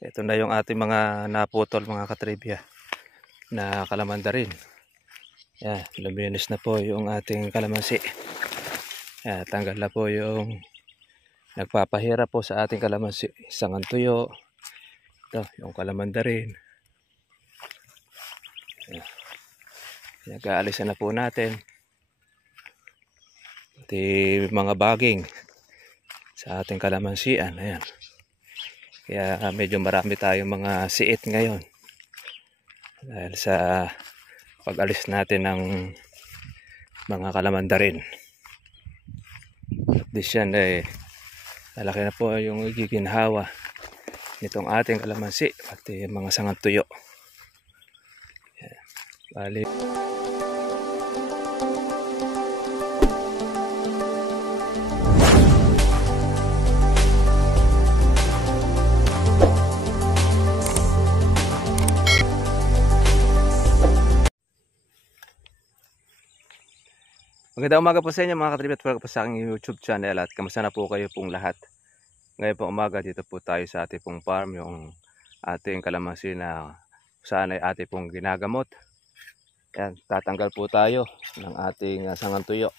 Ito na yung ating mga naputol mga katribya na kalamanda rin. Yan, luminis na po yung ating kalamansi. Yan, tanggal na po yung nagpapahira po sa ating kalamansi. Sangan tuyo. Ito, yung kalamanda rin. Yan, nag-aalisan na po natin. Pati mga baging sa ating kalamansian. Ayan. Kaya medyo marami tayong mga siit ngayon. Dahil sa pag-alis natin ng mga kalamanda rin. At this yan lalaki na po yung giginhawa nitong ating kalamansi. Pati mga sangang tuyo. Ayan. Bali. Magandang umaga po sa inyo mga katribya at welcome po sa aking YouTube channel at kamusta na po kayo pong lahat. Ngayon po umaga dito po tayo sa ating pong farm, yung ating kalamansi na saan ay ating pong ginagamot. Yan, tatanggal po tayo ng ating sangang tuyo.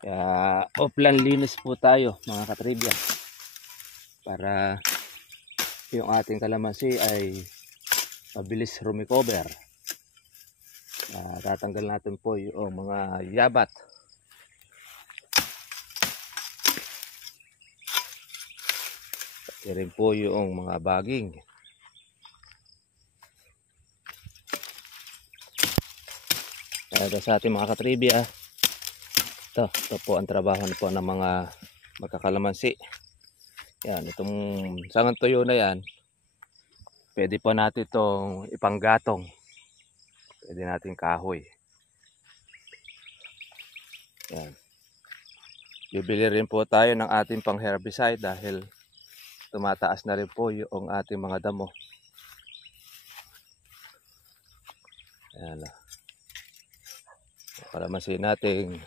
Kaya offline linis po tayo mga katribya para yung ating kalamansi ay mabilis rumecover. Tatanggal natin po yung mga yabat. Pati rin po yung mga baging. Kaya sa ating mga katribya, ito po ang trabaho po ng mga magkakalamansi. Yan, itong sangang tuyo na yan, pwede po natin itong ipanggatong. Pwede natin kahoy. Yan. Bibili rin po tayo ng ating pang herbicide dahil tumataas na rin po yung ating mga damo. Yan. Kalamansi natin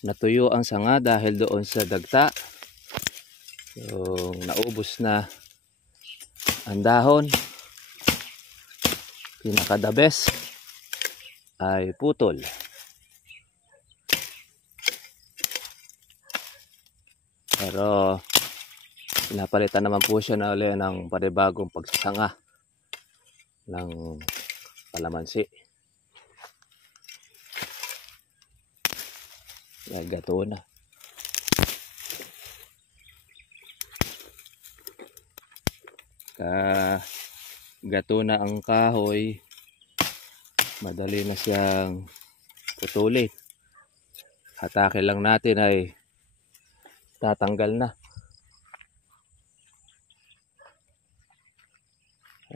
natuyo ang sanga dahil doon sa dagta. Yung naubos na ang dahon. Pinaka the best ay putol. Pero pinapalitan naman po siya na ulit ng panibagong pagsasanga ng kalamansi. Gato na. Gato na ang kahoy, madali na siyang putulin. Hatake lang natin ay tatanggal na.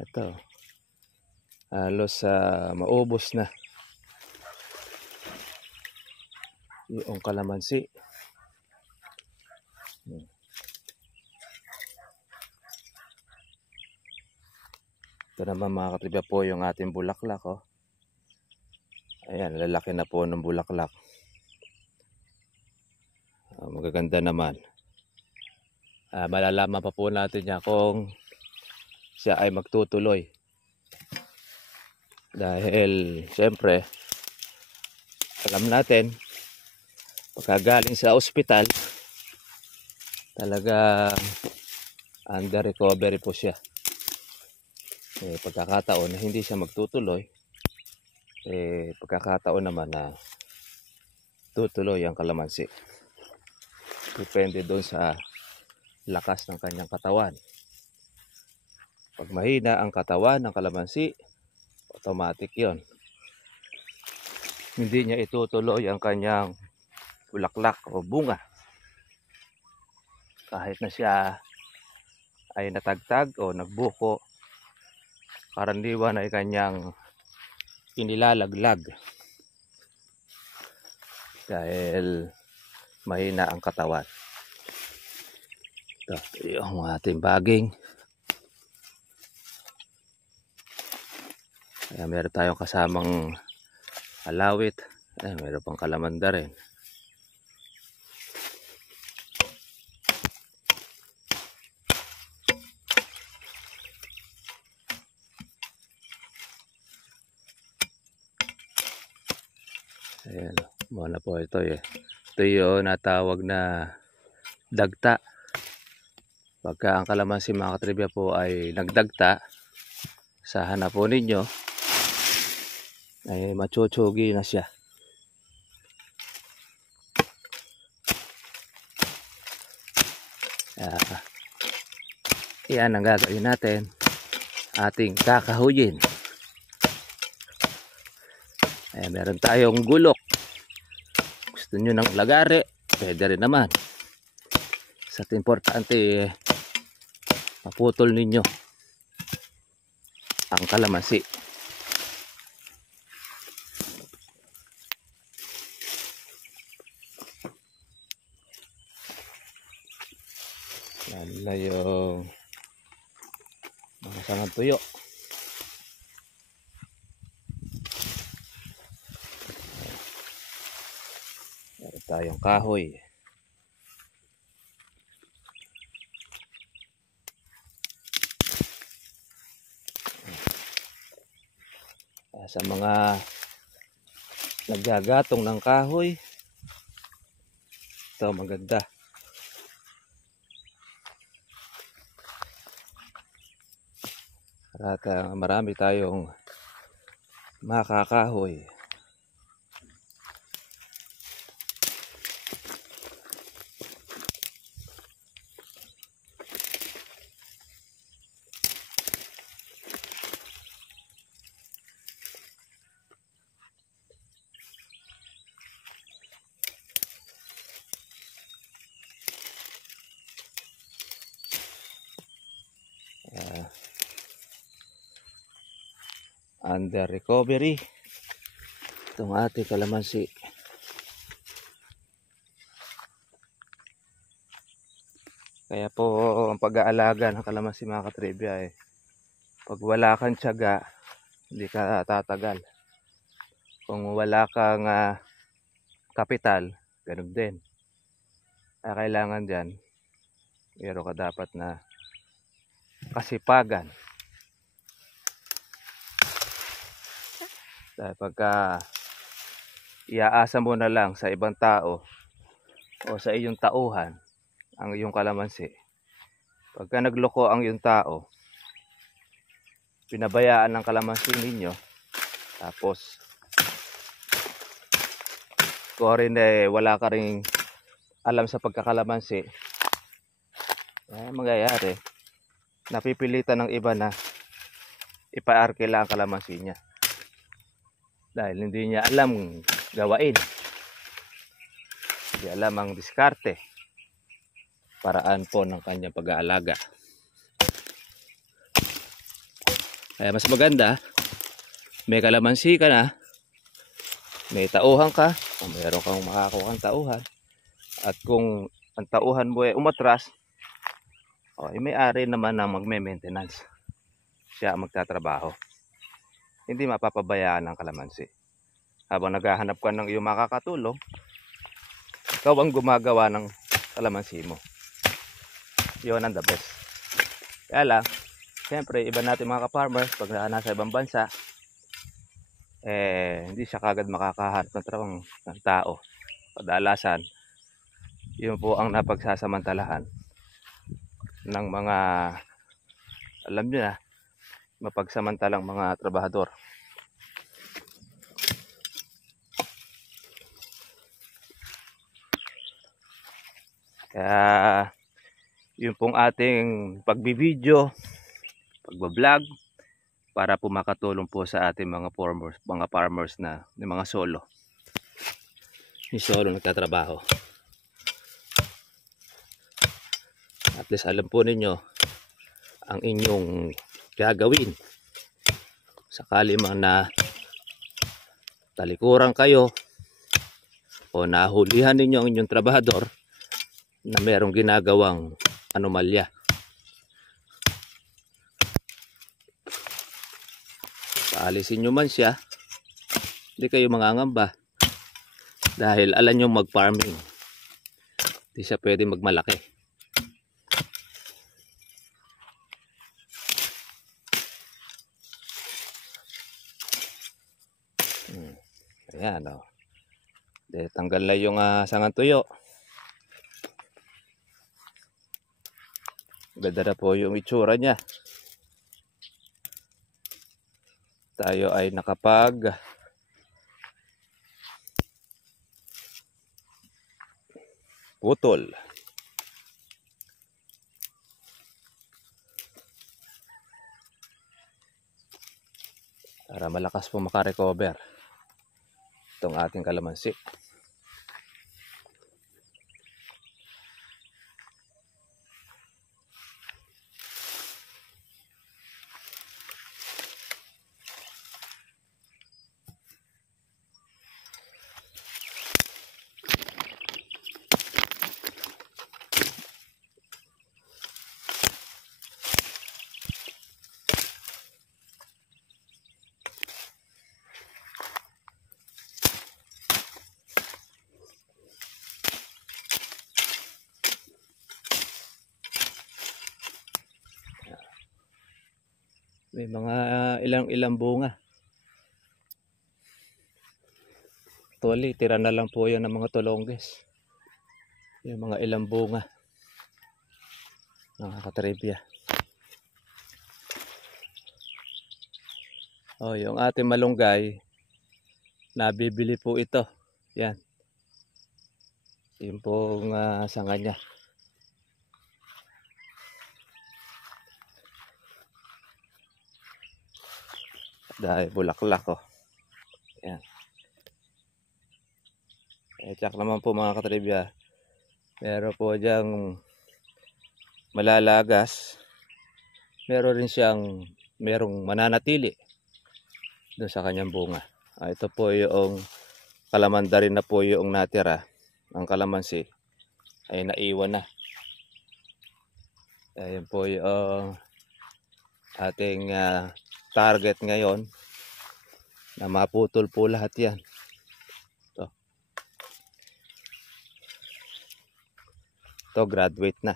Ito, halos maubos na yung kalamansi. Ito naman mga katribya po yung ating bulaklak. Oh. Ayan, lalaki na po ng bulaklak. Magaganda naman. Malalaman pa po natin niya kung siya ay magtutuloy. Dahil siyempre, alam natin, pagkagaling sa ospital, talaga under recovery po siya. Pagkakataon na hindi siya magtutuloy, pagkakataon naman na tutuloy ang kalamansi. Depende doon sa lakas ng kanyang katawan. Pag mahina ang katawan ng kalamansi, automatic yon. Hindi niya itutuloy ang kanyang bulaklak o bunga. Kahit na siya ay natagtag o nagbuko, karaniwan ay kanyang inilalaglag dahil mahina ang katawan. Ito yung ating baging. Meron tayong kasamang alawit. Meron pang kalamanda rin. Ayan, muna po ito eh. Ito yung natawag na dagta. Pagka ang kalamansi mga katribya po ay nagdagta, sa hanap po ninyo, ay machuchugi na siya. Yan ang gagawin natin. Ating kakahuyin. Ayan, meron tayong gulok. Gusto nyo ng lagari, pwede rin naman. Sa importante, maputol ninyo ang kalamansi. Yan na yung mga sangang tuyo. Meron tayong kahoy. Sa mga naggagatong ng kahoy, ito maganda. At marami tayong makakahoy. Under recovery itong ating kalamansi. Kaya po ang pag-aalaga ng kalamansi mga katribya eh, pag wala kang tiyaga, hindi ka tatagal. Kung wala kang kapital, ganun din. Kaya kailangan dyan, meron ka dapat na kasipagan. Dahil pagka iaasa mo na lang sa ibang tao o sa iyong tauhan ang iyong kalamansi, pagka nagloko ang iyong tao, pinabayaan ng kalamansi ninyo, tapos kung rin wala ka rin alam sa pagkakalamansi, mangyayari napipilitan ng iba na ipaarkila ang kalamansi niya dahil hindi niya alam gawain, hindi alam ang diskarte, paraan po ng kanyang pag-aalaga. Kaya mas maganda, may kalamansi ka na, may tauhan ka, kung mayroon kang makakuha ng tauhan, at kung ang tauhan mo ay umatras, may-ari naman na magme-maintenance, siya magtatrabaho. Hindi mapapabayaan ng kalamansi. Habang naghahanap ka ng iyong makakatulong, ikaw ang gumagawa ng kalamansi mo. Yun ang the best. Kaya lang, siyempre, iba natin mga ka-farmers, pag nasa ibang bansa, hindi siya kagad makakahanap ng trabaho ng tao. Kadalasan, yun po ang napagsasamantalahan ng mga, alam nyo na, mapagsamantalang mga trabahador. Kaya yun pong ating pagbibideo, pagbablog, para po makatulong po sa ating mga farmers na ng mga solo. Yung solo nagtatrabaho. At least alam po ninyo ang inyong gagawin. Sakali man na talikuran kayo o nahulihan ninyo ang inyong trabahador na merong ginagawang anomalya, paalisin nyo man siya, hindi kayo mangangamba dahil alam nyo mag-farming, hindi siya pwede magmalaki. Ayan o. Tanggal na yung sangang tuyo. Ganda na po yung itsura niya. Tayo ay nakapag putol. Para malakas po makarecover itong ating kalamansi. May mga ilang bunga. Actually, tira na lang po yan ng mga tulongges. Yung mga ilang bunga. Nakakatribya. Oh, yung ating malunggay, nabibili po ito. Yan. Yung pong sanga niya. Dahil bulaklak oh. Yan. Tsak naman po mga katribya. Meron po diyang malalagas. Meron rin siyang merong mananatili doon sa kanyang bunga. Ito po yung kalamanda rin na po yung natira. Ang kalamansi ay naiwan na. Ayan po yung ating target ngayon na maputol po lahat yan. Ito graduate na.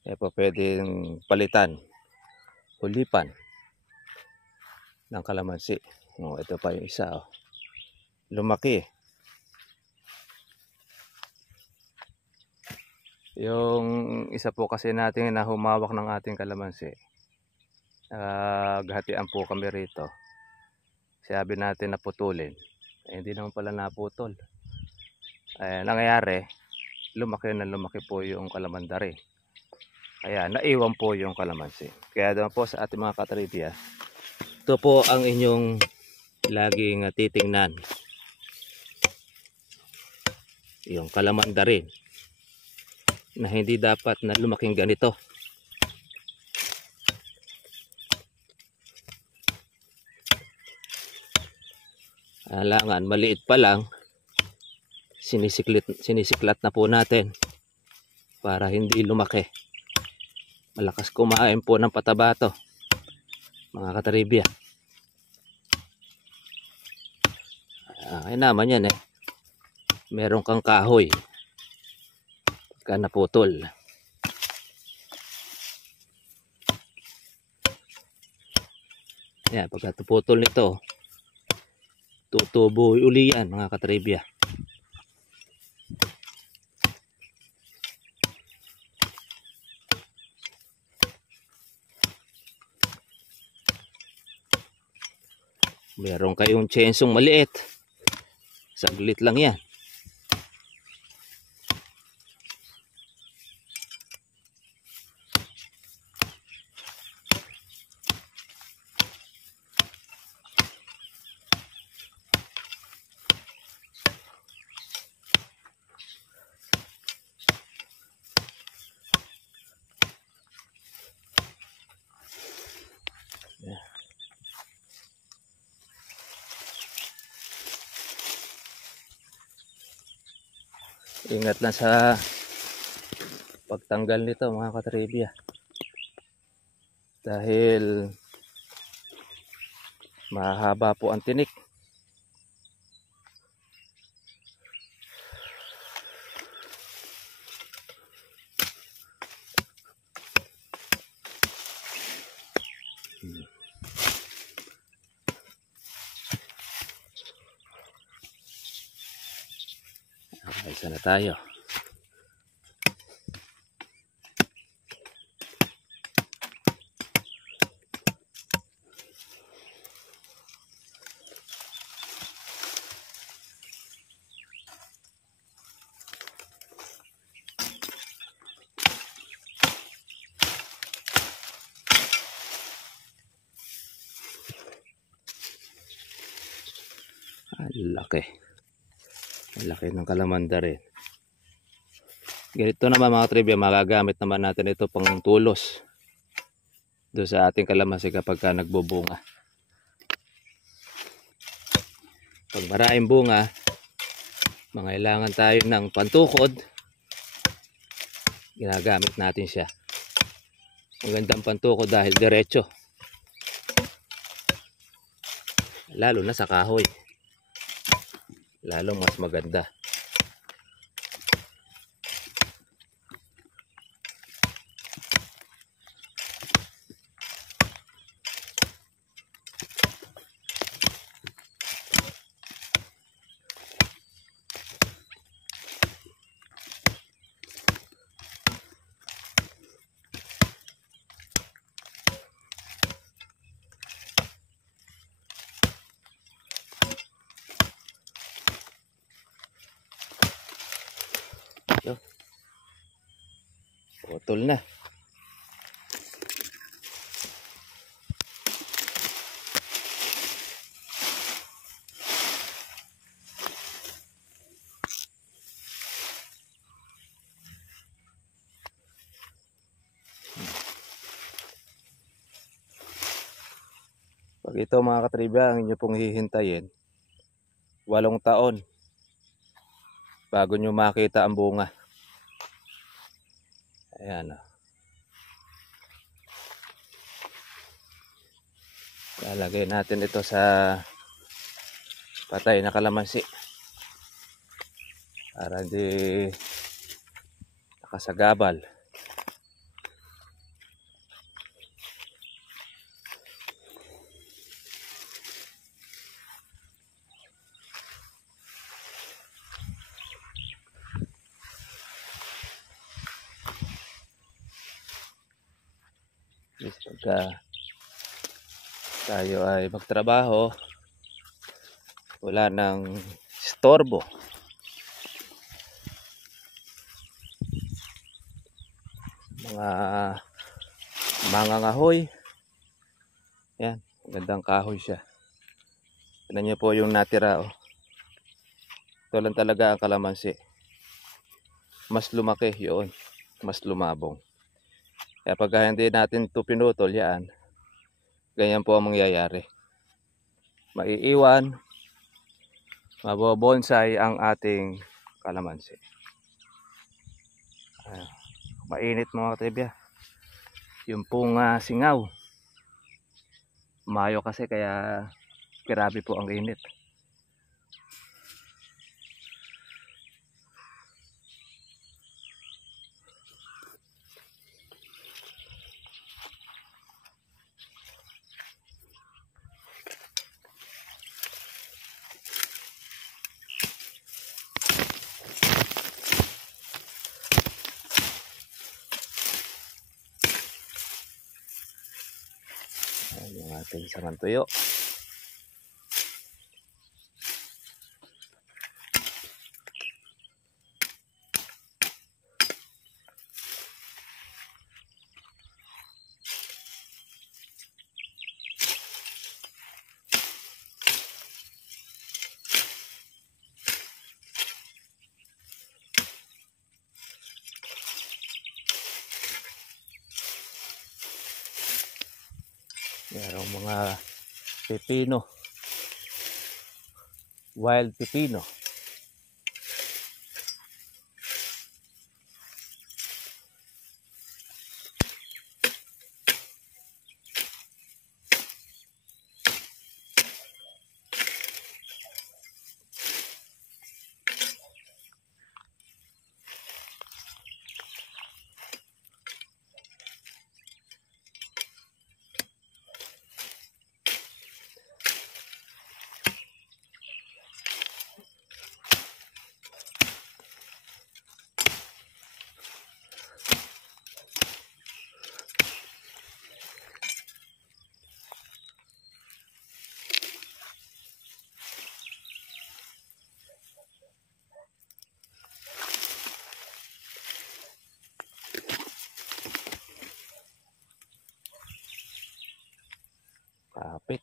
Kaya po pwedeng palitan, hulipan ng kalamansi. Oh, ito pa yung isa. Oh. Lumaki. Yung isa po kasi natin na humawak ng ating kalamansi. Gahatian po kami rito. Sabi natin na putulin. Hindi naman pala naputol. Nangyayari, lumaki na lumaki po yung kalamandari. Kaya naiwan po yung kalamansi. Kaya doon po sa ating mga katribya, ito po ang inyong laging titingnan. Yung kalamandari na hindi dapat na lumaking ganito. Alangan, maliit pa lang, sinisiklat na po natin para hindi lumaki. Malakas kumain po ng pataba to, mga katribya. Ay naman yan meron kang kahoy pagka naputol. Yan, pagka naputol nito, tutubo uli yan mga katribya. Meron kayong chensong maliit, saglit lang yan. Ingat lang sa pagtanggal nito mga katribya. Dahil mahaba po ang tinik. Isa na tayo. Laki. Laki ng kalamanda rin. Ganito naman mga trivia, magagamit naman natin ito pang tulos doon sa ating kalamansi kapag nagbubunga. Pag maraming bunga, mangailangan tayo ng pantukod, ginagamit natin siya. Ang gandang pantukod dahil diretso, lalo na sa kahoy, lalong mas maganda. Putol na. Pag ito mga katribya, ang inyo pong hihintayin 8 taon bago nyo makita ang bunga. Ayan o. Lalagay natin ito sa patay na kalamansi para hindi nakasagabal. Pagka tayo ay magtrabaho, wala nang istorbo. Mga mangangahoy. Yan, magandang kahoy siya. Tignan niyo po yung natira. Oh. Ito lang talaga ang kalamansi. Mas lumaki yun, mas lumabong. Kaya pag hindi natin ito pinutol, yan, ganyan po ang mangyayari. Maiiwan, mabobonsai ang ating kalamansi. Mainit mga katribya. Yung pong singaw. Mayo kasi kaya grabe po ang init. Yung ating sarang tuyo. Merong mga pepino, wild pepino. Kapit.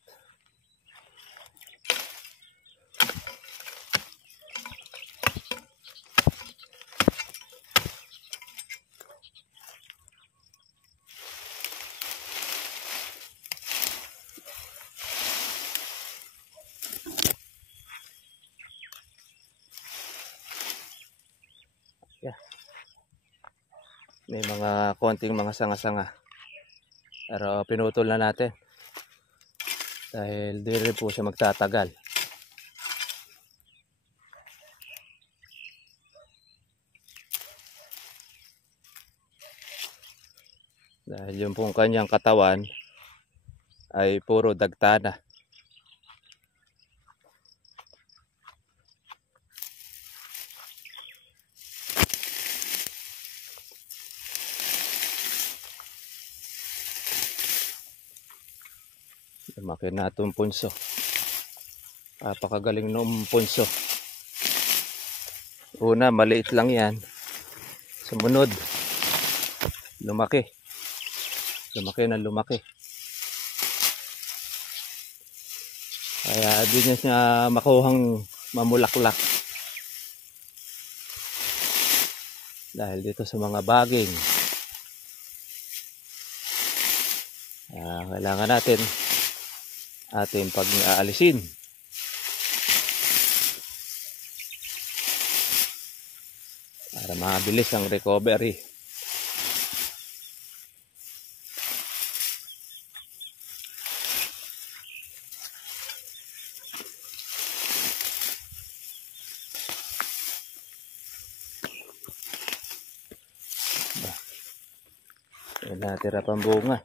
Yeah. May mga konting mga sanga-sanga. Pero pinutol na natin. Dahil di rin po siya magtatagal. Dahil yung pong kanyang katawan ay puro dagtana. Lumaki na itong punso. Napakagaling nung punso. Una, maliit lang yan. Sumunod, lumaki. Lumaki na lumaki. Kaya di niya siya makuhang mamulaklak. Dahil dito sa mga baging. Kailangan natin ating pag-aalisin. Para mabilis ang recovery. Natira pang bunga.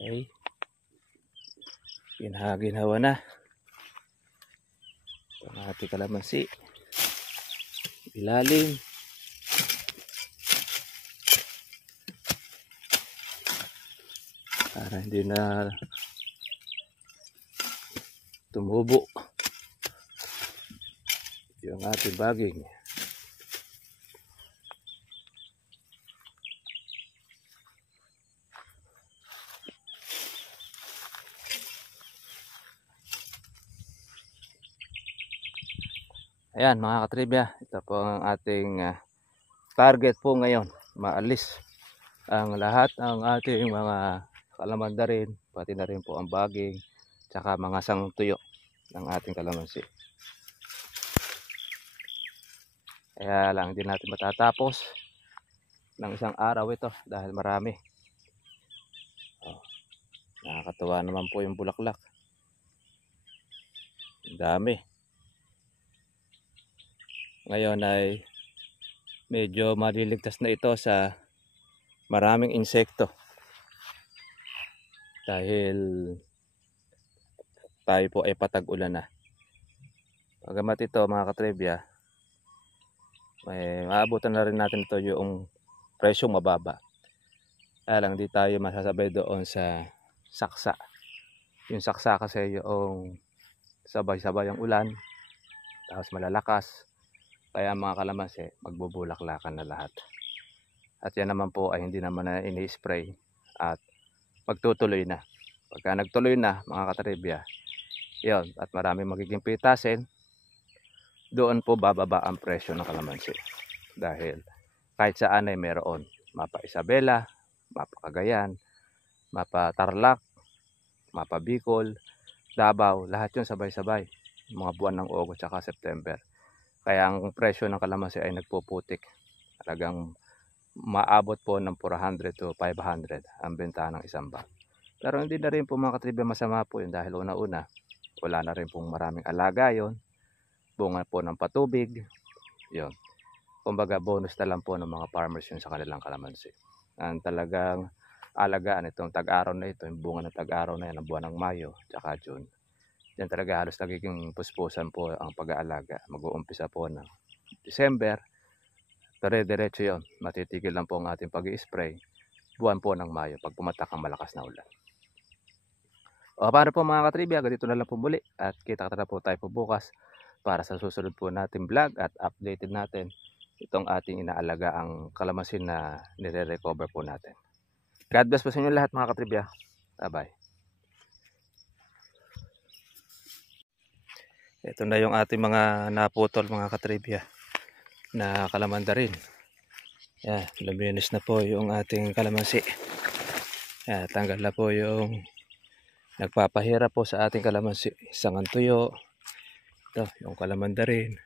Okay. Ginhawa na. Ang ating kalamansi. Ilalim. Para hindi na tumubo yung ating baging. Ayan mga katribya, ito po ang ating target po ngayon. Maalis ang lahat ng ating mga kalamanda rin, pati na rin po ang baging, tsaka mga sangtuyo ng ating kalamansi. Kaya lang hindi natin matatapos ng isang araw ito dahil marami. Nakakatuwa naman po yung bulaklak. Ang dami. Ngayon ay medyo maliligtas na ito sa maraming insekto. Dahil tayo po ay patag-ulan na. Bagamat ito mga katribya, may maabutan na rin natin ito yung presyong mababa. Kaya lang di tayo masasabay doon sa saksa. Yung saksa kasi yung sabay-sabay ang ulan, tapos malalakas. Kaya mga kalamansi, magbubulaklakan na lahat. At yan naman po ay hindi naman na ini-spray at magtutuloy na. Pagka nagtuloy na mga katribya, yun, at marami magiging pitasin, doon po bababa ang presyo ng kalamansi. Dahil kahit saan ay meron. Mapa Isabela, Mapa Cagayan, Mapa Tarlac, Mapa Bicol, Davao, lahat yun sabay-sabay. Mga buwan ng August at September. Kaya ang presyo ng kalamansi ay nagpuputik. Talagang maabot po ng 400 to 500 ang benta ng isang bag. Pero hindi na rin po mga katribya masama po yun dahil una-una wala na rin pong maraming alaga yon. Bunga po ng patubig. Yun. Kumbaga bonus na lang po ng mga farmers yun sa kanilang kalamansi. Ang talagang alagaan itong tag-araw na ito, yung bunga ng tag-araw na yan, ang buwan ng Mayo, tsaka June. Yan talaga halos nagiging puspusan po ang pag-aalaga. Mag-uumpisa po ng December, dire-diretso yun. Matitigil lang po ang ating pag-i-spray buwan po ng Mayo pag pumatak ang malakas na ulan. O paano po mga katribya, ganito na lang po muli at kita-kita na po tayo po bukas para sa susunod po natin vlog at updated natin itong ating inaalaga ang kalamansin na nire-recover po natin. God bless po sa inyo lahat mga katribya. Bye-bye. Ito na yung ating mga naputol mga katribya na kalamandarin. Yan, luminis na po yung ating kalamansi. Yan, tanggal na po yung nagpapahirap po sa ating kalamansi. Sangan tuyo. Ito, yung kalamandarin.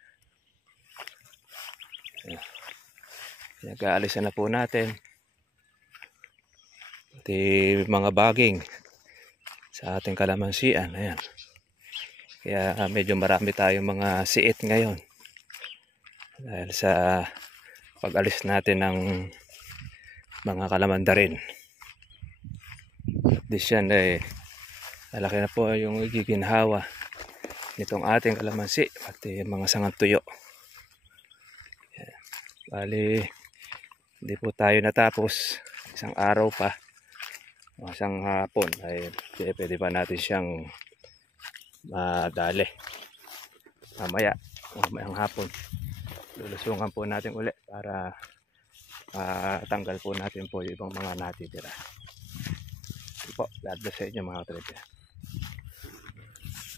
Nag-aalisan na po natin. Pati mga baging sa ating kalamansian. Ayan. Kaya medyo marami tayong mga siit ngayon. Dahil sa pag-alis natin ng mga kalamandarin. This yan malaki na po yung giginhawa nitong ating kalamansi pati mga sangang tuyo. Bali, hindi po tayo natapos. Isang araw pa, isang hapon ay pwede pa natin siyang madali. Mamayang hapon lulusungan po natin uli para tanggal po natin po yung ibang mga natitira. Po, God bless sa inyo mga katribya.